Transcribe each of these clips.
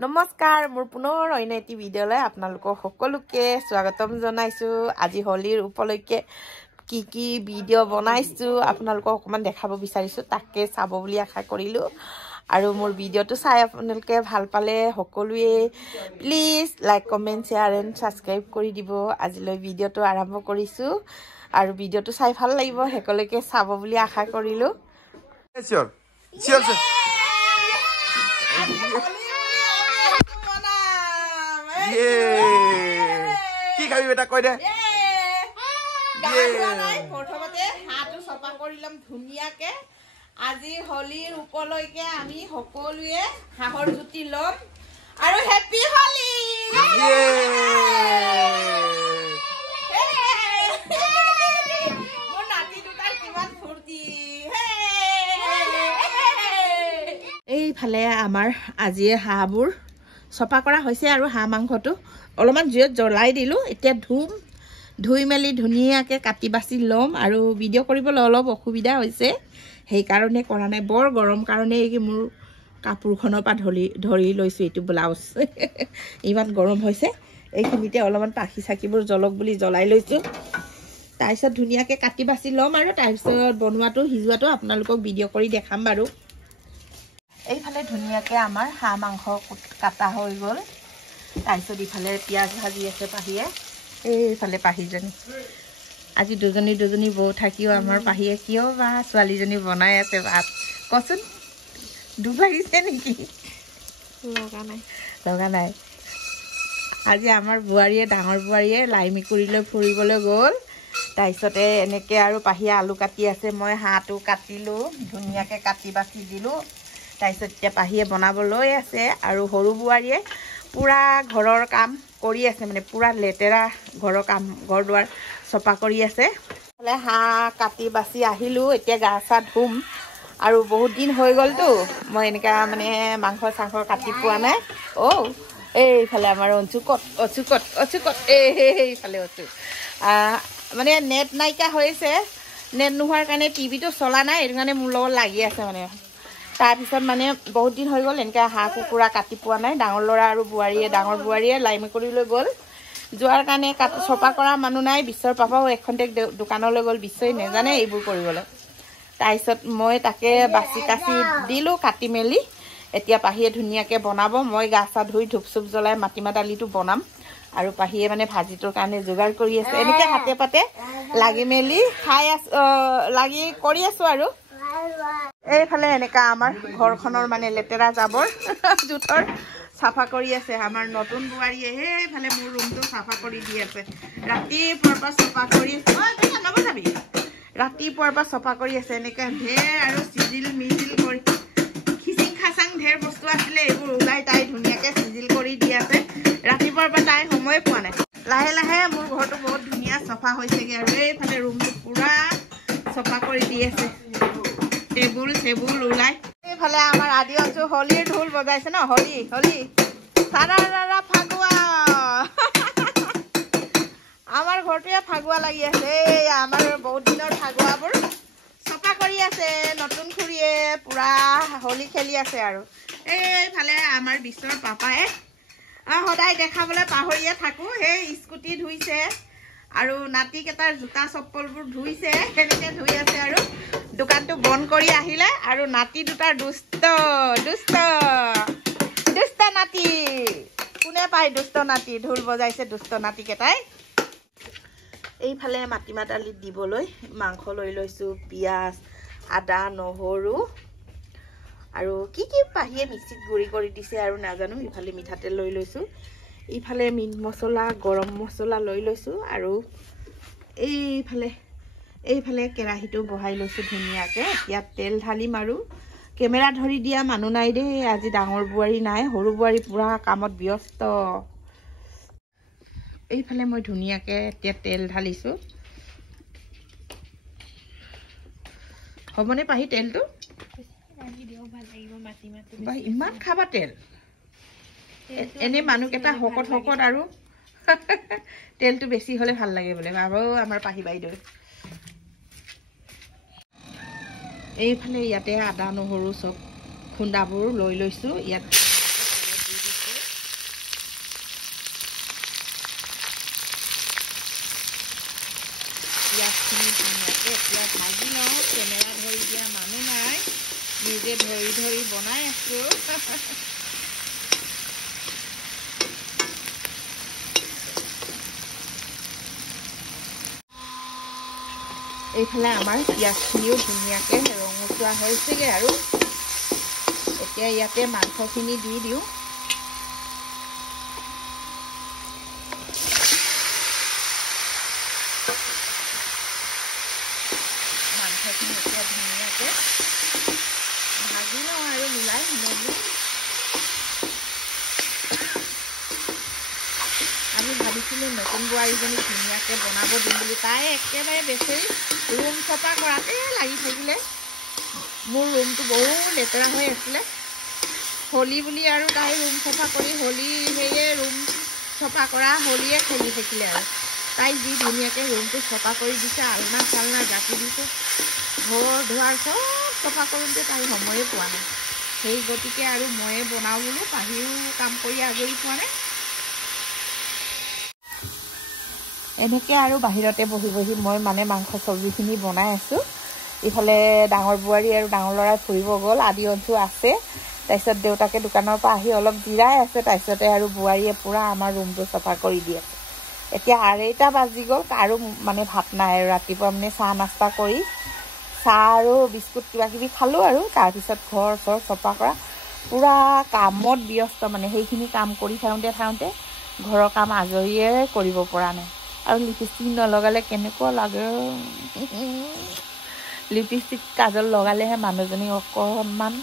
নমস্কাৰ মোৰ পুনৰ অন্য এটি ভিডিঅ'লৈ আপোনালোকক সকলোকে স্বাগতম জনাইছো আজি হোলীৰ উপলক্ষে কি ভিডিঅ' বনাইছো আপোনালোকক অকমান দেখাব বিচাৰিছো তাকে চাব বুলি আশা কৰিলো আৰু মোৰ ভিডিঅ'টো চাই আপোনালোকে ভাল পালে সকলোৱে please like comment share and subscribe কৰি দিব আজিলৈ ভিডিঅ'টো আৰম্ভ কৰিছো আৰু ভিডিঅ'টো চাই ভাল লাগিব সকলোকে চাব বুলি আশা কৰিলো চিয়ৰ কি খাবি বেটা কই দে প্ৰথমতে হাতটো সফা কৰি লম ধুনিয়াকে আজি হোলীৰ উপলক্ষে আমি সকলোৱে হাঁহৰ জুতি লম আৰু হেপি হোলী মোৰ নাতি দুটাৰ কিমান ফূৰ্তি এইফালে আমাৰ আজি হাঁহবোৰ সফা কৰা হৈছে আৰু হাঁহ মাংসটো অলপমান জুইত জ্বলাই দিলো এতিয়া ধুই মেলি ধুনিয়াকে কাটি বাছি লম আৰু ভিডিঅ' কৰিবলৈ অলপ অসুবিধা হৈছে সেই কাৰণে কৰা নাই বৰ গৰম কাৰণে মোৰ কাপোৰখনৰ পৰা ধৰি লৈছো এইটো ব্লাউজ ইমান গৰম হৈছে এইখিনিতে অলপমান পাখি চাকিবোৰ জ্বলক বুলি জ্বলাই লৈছো তাৰপিছত ধুনিয়াকে কাটি বাছি লম আৰু তাৰপিছত বনোৱাটো সিজোৱাটো আপোনালোকক ভিডিঅ' কৰি দেখাম বাৰু এইফালে ধুনিয়াকে আমাৰ হাঁহ মাংস কাটা হৈ গ'ল তাৰপিছত ইফালে পিঁয়াজ ভাজি আছে পাহিয়ে এইফালে পাহিজনী আজি দুজনী বৌ থাকিও আমাৰ পাহিয়ে কিয় বা ছোৱালীজনী বনাই আছে ভাত কচোন দুখ লাগিছে নেকি লগা নাই আজি আমাৰ বোৱাৰীয়ে ডাঙৰ বোৱাৰীয়ে লাই মেকুৰীলৈ ফুৰিবলৈ গ'ল তাৰপিছতে এনেকৈ আৰু পাহিয়ে আলু কাটি আছে মই হাঁহটো কাটিলো ধুনীয়াকৈ কাটি বাছি দিলোঁ তাৰপিছত এতিয়া পাহিয়ে বনাবলৈ আছে আৰু সৰু বোৱাৰীয়ে পুৰা ঘৰৰ কাম কৰি আছে মানে পুৰা লেতেৰা ঘৰৰ কাম ঘৰ দুৱাৰ চফা কৰি আছে হাঁহ কাটি বাছি আহিলোঁ এতিয়া গা চা ধুম আৰু বহুত দিন হৈ গ'লতো মই এনেকুৱা মানে মাংস চাংস কাটি পোৱা নাই এইফালে আমাৰ অচুকত এইফালে মানে নেট নাইকিয়া হৈছে নেট নোহোৱাৰ কাৰণে টিভিটো চলা নাই এইটো কাৰণে মোৰ লগত লাগি আছে মানে তাৰপিছত মানে বহুত দিন হৈ গ'ল এনেকৈ হাঁহ কুকুৰা কাটি পোৱা নাই ডাঙৰ ল'ৰা আৰু ডাঙৰ বোৱাৰীয়ে লাই মেকুৰীলৈ গ'ল যোৱাৰ কাৰণে চফা কৰা মানুহ নাই বিশ্বৰ পাপাও এখন্তেক দোকানলৈ গ'ল বিশ্বই নেজানে এইবোৰ কৰিবলৈ তাৰপিছত মই তাকে বাচি কাচি দিলোঁ কাটি মেলি এতিয়া পাহিয়ে ধুনীয়াকৈ বনাব মই গা চা ধুই ধূপ চুপ জ্বলাই মাটিমাহ দালিটো বনাম আৰু পাহিয়ে মানে ভাজিটোৰ কাৰণে যোগাৰ কৰি আছে এনেকৈ হাতে পাতে লাগি মেলি লাগি কৰি আছোঁ আৰু এইফালে এনেকা আমাৰ ঘৰখনৰ মানে লেতেৰা জাবৰ জোথৰ চাফা কৰি আছে আমাৰ নতুন বোৱাৰীয়ে সেইফালে মোৰ ৰুমটো চাফা কৰি দি আছে ৰাতিপুৱাৰ পৰা চাফা কৰি আছে ৰাতিপুৱাৰ পৰা চাফা কৰি আছে এনেকৈ ঢেৰ আৰু চিজিল মিজিল কৰি খিচিং খাচাং ঢেৰ বস্তু আছিলে এইবোৰ ওলাই তাই ধুনীয়াকৈ চিজিল কৰি দি আছে ৰাতিপুৱাৰ পৰা তাই সময়ে পোৱা নাই লাহে লাহে মোৰ ঘৰটো বহুত ধুনীয়া চাফা হৈছেগৈ আৰু এইফালে ৰুমটো পুৰা চাফা কৰি দি আছে টেবুল ওলাই এইফালে আমাৰ আদি অঞ্চল হোলীৰ ঢোল বজাইছে ন হোলী চাৰা ফাগুৱা আমাৰ ঘৰটোৱে ফাগুৱা লাগি আছে এই আমাৰ বহুত দিনৰ ফাগুৱাবোৰ চফা কৰি আছে নতুন খুৰীয়ে পুৰা হোলী খেলি আছে আৰু এইফালে আমাৰ বিশ্বৰ পাপাই সদায় দেখাবলৈ পাহৰিয়ে থাকো সেই স্কুটি ধুইছে আৰু নাতিকেইটাৰ জোতা চপ্পলবোৰ ধুইছে সেনেকৈ ধুই আছে আৰু দোকানটো বন্ধ কৰি আহিলে আৰু নাতি দুটাৰ দুষ্ট নাতি কোনে পায় দুষ্ট নাতি ঢোল বজাইছে দুষ্ট নাতিকেইটাই এইফালে মাটিমাহ দালিত দিবলৈ মাংস লৈ লৈছোঁ পিঁয়াজ আদা নহৰু আৰু কি পাহিয়ে মিক্সিত গুড়ি কৰি দিছে আৰু নাজানো ইফালে মিঠাতেল লৈ লৈছোঁ ইফালে মিট মছলা গৰম মছলা লৈ লৈছোঁ আৰু এইফালে কেৰাহীটো বহাই লৈছোঁ ধুনীয়াকৈ ইয়াত তেল ঢালিম আৰু কেমেৰা ধৰি দিয়া মানুহ নাই দেই আজি ডাঙৰ বোৱাৰী নাই সৰু বোৱাৰী পুৰা কামত ব্যস্ত এইফালে মই ধুনীয়াকৈ এতিয়া তেল ঢালিছোঁ হ'বনে পাহি তেলটো ইমান খাবা তেল এনে মানুহকেইটা শকত আৰু তেলটো বেছি হ'লে ভাল লাগে বোলে আমাৰ পাহি বাইদেউ এইফালে ইয়াতে আদা নহৰু চব খুন্দাবোৰ লৈ লৈছোঁ ইয়াত নিজে ধৰি ধৰি বনাই আছো এইফালে আমাৰ পিঁয়াজখিনিও ধুনীয়াকৈ ৰঙচুৱা হৈছেগৈ আৰু এতিয়া ইয়াতে মাংসখিনি দি দিওঁ মাংসখিনি এতিয়া ধুনীয়াকৈ ভাজি লওঁ আৰু মিলাই মেলি আমি ভাবিছিলোঁ নতুন বোৱাৰীজনীক ধুনীয়াকৈ বনাব দিম বুলি তাই একেবাৰে বেচেৰি ৰুম চফা কৰাতে লাগি থাকিলে মোৰ ৰুমটো বহুত লেতেৰা হৈ আছিলে হোলী বুলি আৰু তাই ৰুম চফা কৰি হোলী সেয়ে ৰুম চফা কৰা হোলীয়ে খেলি থাকিলে আৰু তাই যি ধুনীয়াকৈ ৰুমটো চফা কৰি দিছে আলনা চালনা জাপি দিছে ঘৰ দুৱাৰ চব চফা কৰোঁতে তাই সময়ে পোৱা নাই সেই গতিকে আৰু ময়ে বনাওঁ বোলো পাহিও কাম কৰি আজৰি পোৱা নাই এনেকৈ আৰু বাহিৰতে বহি বহি মই মানে মাংস চব্জিখিনি বনাই আছোঁ ইফালে ডাঙৰ বোৱাৰী আৰু ডাঙৰ ল'ৰাই ফুৰিব গ'ল আদি অঞ্চল আছে তাৰপিছত দেউতাকে দোকানৰ পৰা আহি অলপ জিৰাই আছে তাৰপিছতে আৰু বোৱাৰীয়ে পূৰা আমাৰ ৰুমটো চফা কৰি দি আছে এতিয়া 2:30 বাজি গ'ল আৰু মানে ভাত নাই আৰু ৰাতিপুৱা মানে চাহ নাস্তা কৰি চাহ আৰু বিস্কুট কিবা কিবি খালোঁ আৰু তাৰপিছত ঘৰ চৰ চফা কৰা পূৰা কামত ব্যস্ত মানে সেইখিনি কাম কৰি থাকোঁতে ঘৰৰ কাম আজৰিয়ে কৰিব পৰা নাই আৰু লিপষ্টিক নলগালে কেনেকুৱা লাগে লিপষ্টিক কাজল লগালেহে মানুহজনী অকণমান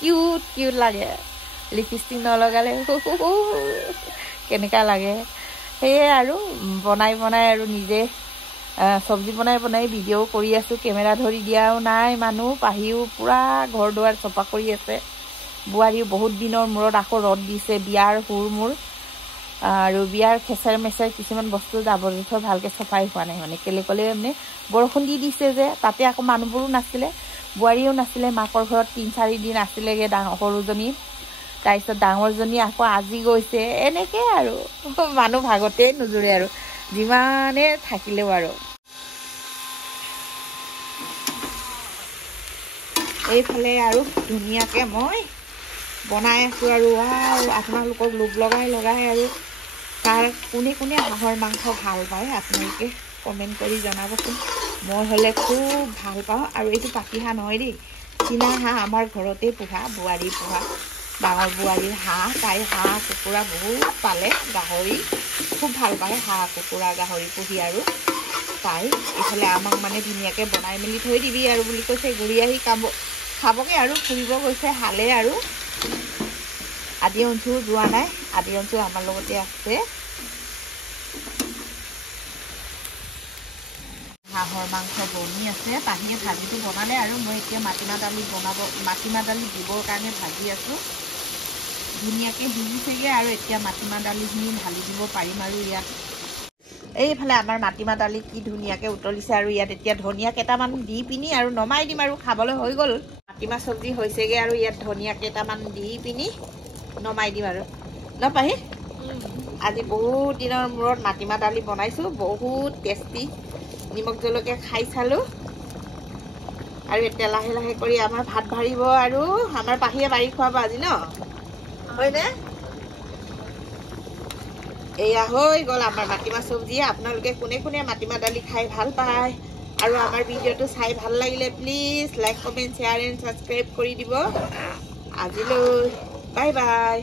কিউট লাগে লিপষ্টিক নলগালে কেনেকুৱা লাগে সেয়ে আৰু বনাই আৰু নিজে চব্জি বনাই ভিডিঅ' কৰি আছোঁ কেমেৰা ধৰি দিয়াও নাই মানুহ পাহিও পূৰা ঘৰ দুৱাৰ চফা কৰি আছে বোৱাৰীও বহুত দিনৰ মূৰত আকৌ ৰ'দ দিছে বিয়াৰ হুৰমূৰ আৰু বিয়াৰ খেচাৰ মেচাৰ কিছুমান বস্তু জাবৰ জোঁথৰ ভালকৈ চফাই হোৱা নাই মানে কেলে ক'লে মানে বৰষুণ দি দিছে যে তাতে আকৌ মানুহবোৰো নাছিলে বোৱাৰীও নাছিলে মাকৰ ঘৰত 3-4 দিন আছিলেগৈ সৰুজনী তাৰপিছত ডাঙৰজনী আকৌ আজি গৈছে এনেকৈ আৰু মানুহ ভাগতে নোজোৰে আৰু যিমানে থাকিলেও আৰু এইফালে আৰু ধুনীয়াকৈ মই বনাই আছোঁ আৰু আপোনালোকক লোভ লগাই আৰু তাৰ কোনে হাঁহৰ মাংস ভাল পায় আপোনালোকে কমেণ্ট কৰি জনাবচোন মই হ'লে খুব ভাল পাওঁ আৰু এইটো পাতি হাঁহ নহয় দেই চীনা হাঁহ আমাৰ ঘৰতে পোহা বোৱাৰী পোহা ডাঙৰ বোৱাৰীৰ হাঁহ তাই হাঁহ কুকুৰা বহুত পালে গাহৰি খুব ভাল পায় হাঁহ কুকুৰা গাহৰি পুহি আৰু তাই এইফালে আমাক মানে ধুনীয়াকৈ বনাই মেলি থৈ দিবি আৰু বুলি কৈছে ঘূৰি আহি খাবগৈ আৰু ফুৰিব গৈছে হালে আৰু আদি অঞ্চল যোৱা নাই আদি অঞ্চল আমাৰ লগতে আছে হাঁহৰ মাংস বনি আছে পাহিয়ে ভাজিটো বনালে আৰু মই এতিয়া মাটিমাহ দালি দিবৰ কাৰণে ভাজি আছোঁ ধুনীয়াকৈ সিজিছেগৈ আৰু এতিয়া মাটিমাহ দালিখিনি ঢালি দিব পাৰিম আৰু ইয়াত এইফালে আমাৰ মাটিমাহ দালি কি ধুনীয়াকৈ উতলিছে আৰু ইয়াত এতিয়া ধনিয়া কেইটামান দি পিনি আৰু নমাই দিম আৰু খাবলৈ হৈ গ'ল মাটিমাহ চব্জি হৈছেগৈ আৰু ইয়াত ধনিয়া কেইটামান দি পিনি নমাই দিম আৰু পাহি আজি বহুত দিনৰ মূৰত মাটিমাহ দালি বনাইছোঁ বহুত টেষ্টি নিমখ জলকীয়া খাই চালোঁ আৰু এতিয়া লাহে কৰি আমাৰ ভাত ভাৰিব আৰু আমাৰ পাহিয়ে বাৰী খুৱাব আজি ন হয়নে এয়া হৈ গ'ল আমাৰ মাটিমাহ চব্জি আপোনালোকে কোনে মাটিমাহ দালি খাই ভাল পায় আৰু আমাৰ ভিডিঅ'টো চাই ভাল লাগিলে please like comment share and subscribe কৰি দিব আজিলৈ বাই